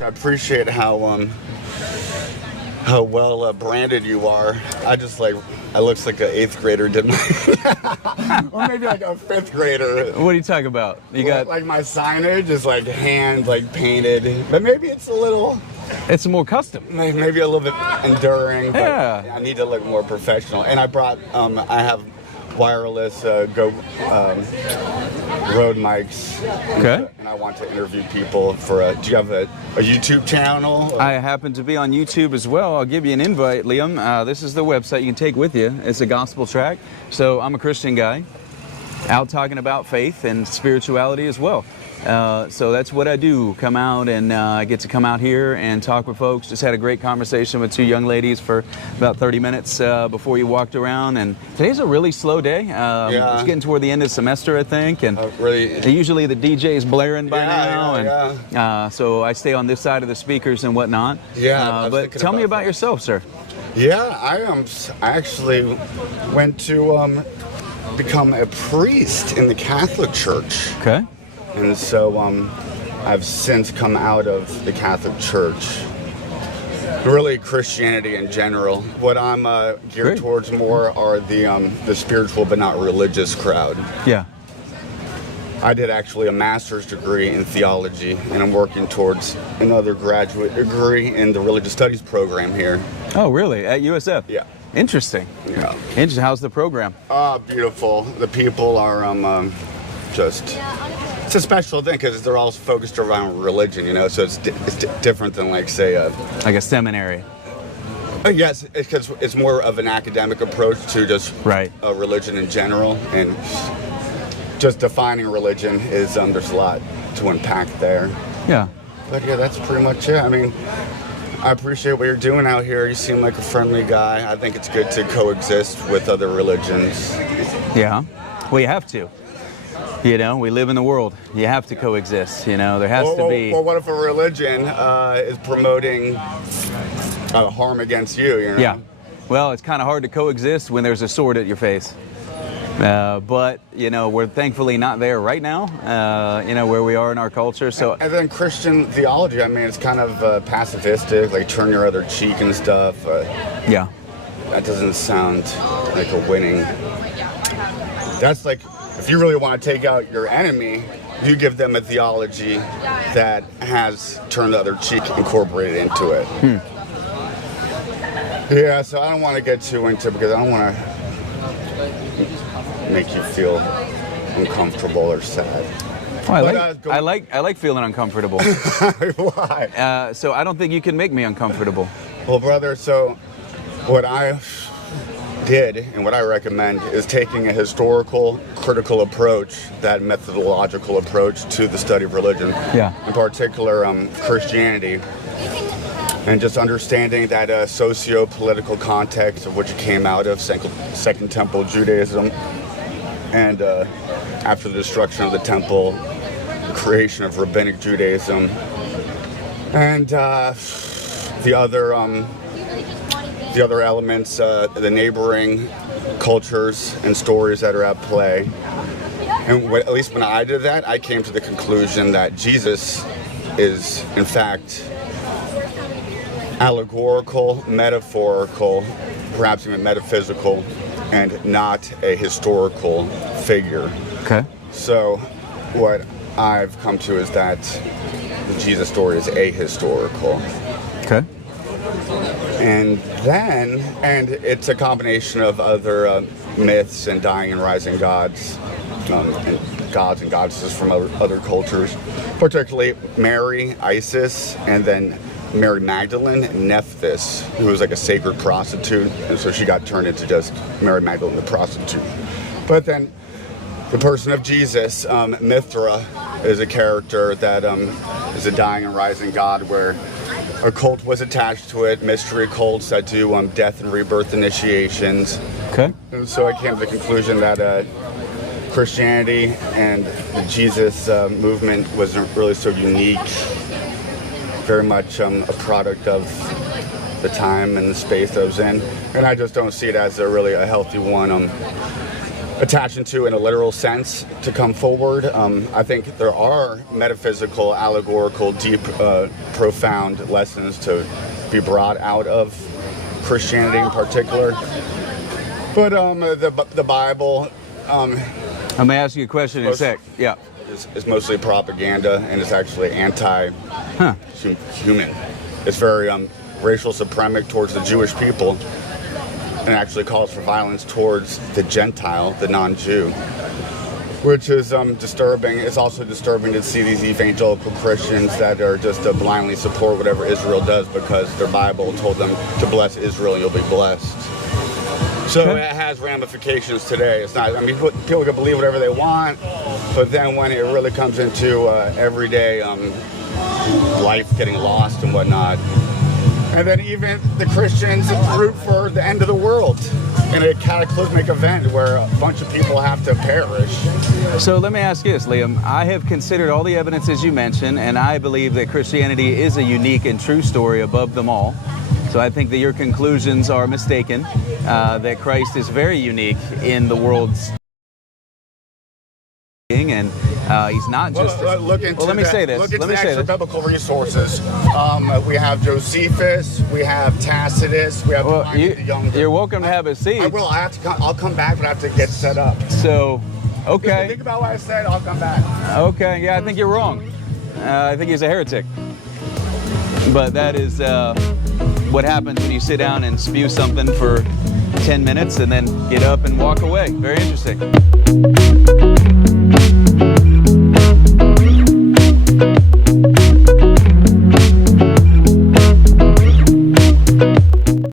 I appreciate how well branded you are. I looks like an 8th grader did my, or maybe like a 5th grader. What are you talking about? You got like my signage is like hand painted, but maybe it's a little. It's more custom. Maybe a little bit enduring. But yeah. I need to look more professional. And I brought. I have wireless Rode mics. Okay. And I want to interview people for do you have a YouTube channel? I happen to be on YouTube as well. I'll give you an invite, Liam. This is the website you can take with you. It's a gospel track. So I'm a Christian guy out talking about faith and spirituality as well. So that's what I do. Come out and I get to come out here and talk with folks. Just had a great conversation with 2 young ladies for about 30 minutes before you walked around. And today's a really slow day. It's getting toward the end of the semester, I think. And usually the DJ is blaring by now. So I stay on this side of the speakers and whatnot. But tell me about yourself, sir. I actually went to become a priest in the Catholic Church. Okay. And so I've since come out of the Catholic Church. Really Christianity in general. What I'm geared towards more are the spiritual but not religious crowd. Yeah. I did actually a master's degree in theology, and I'm working towards another graduate degree in the religious studies program here. Oh, really? At USF? Yeah. Interesting. Yeah. Interesting. How's the program? Beautiful. The people are it's a special thing because they're all focused around religion, so it's different than like a seminary. Yes, because it's more of an academic approach to just religion in general, and just defining religion is there's a lot to unpack there. Yeah. But yeah, that's pretty much it. I mean, I appreciate what you're doing out here. You seem like a friendly guy. I think it's good to coexist with other religions. Yeah. Well, you have to. We live in the world. You have to coexist. There has to be. Well, what if a religion is promoting harm against you? Yeah. Well, it's kind of hard to coexist when there's a sword at your face. But we're thankfully not there right now. Where we are in our culture. So. And then Christian theology. I mean, it's kind of pacifistic, like turn your other cheek and stuff. Yeah. That doesn't sound like a winning. That's like. If you really want to take out your enemy, you give them a theology that has turn the other cheek incorporated into it. Yeah, so I don't want to get too into it because I don't want to make you feel uncomfortable or sad. Well, I like feeling uncomfortable. Why? So I don't think you can make me uncomfortable. Well, brother, so what I did and what I recommend is taking a historical, critical approach, that methodological approach to the study of religion, in particular Christianity, and just understanding that socio-political context of which it came out of, Second Temple Judaism, and after the destruction of the temple, the creation of Rabbinic Judaism, and the other elements, the neighboring cultures and stories that are at play. And at least when I did that, I came to the conclusion that Jesus is, in fact, allegorical, metaphorical, perhaps even metaphysical, and not a historical figure. Okay. So what I've come to is that the Jesus story is ahistorical. Okay. And it's a combination of other myths and dying and rising gods, and gods and goddesses from other cultures, particularly Mary, Isis, and then Mary Magdalene, Nephthys, who was like a sacred prostitute, and so she got turned into just Mary Magdalene the prostitute. But then the person of Jesus, Mithra, is a character that is a dying and rising god where a cult was attached to it, mystery cults that do death and rebirth initiations. Okay. And so I came to the conclusion that Christianity and the Jesus movement wasn't really so unique, very much a product of the time and the space that I was in. And I just don't see it as really a healthy one. attaching to in a literal sense to come forward. I think there are metaphysical, allegorical, deep, profound lessons to be brought out of Christianity in particular. But the Bible. I'm gonna ask you a question in a sec. Yeah. Is mostly propaganda, and it's actually anti-human. It's very racial suprematic towards the Jewish people, and actually calls for violence towards the Gentile, the non-Jew, which is disturbing. It's also disturbing to see these evangelical Christians that are just to blindly support whatever Israel does because their Bible told them to bless Israel and you'll be blessed. So it has ramifications today. It's not, I mean, people can believe whatever they want, but then when it really comes into everyday life getting lost and whatnot, and then even the Christians root for the end of the world in a cataclysmic event where a bunch of people have to perish. So let me ask you this, Liam. I have considered all the evidences you mentioned, and I believe that Christianity is a unique and true story above them all. So I think that your conclusions are mistaken, that Christ is very unique in the world's and he's not just. Look into let me say this. Look into let me say extra this. biblical resources. We have Josephus, we have Tacitus, we have the Younger. You're welcome to have a seat. I will. I'll come back, but I have to get set up. So, okay. Think about what I said. I'll come back. Okay. Yeah, I think you're wrong. I think he's a heretic. But that is what happens when you sit down and spew something for 10 minutes and then get up and walk away. Very interesting.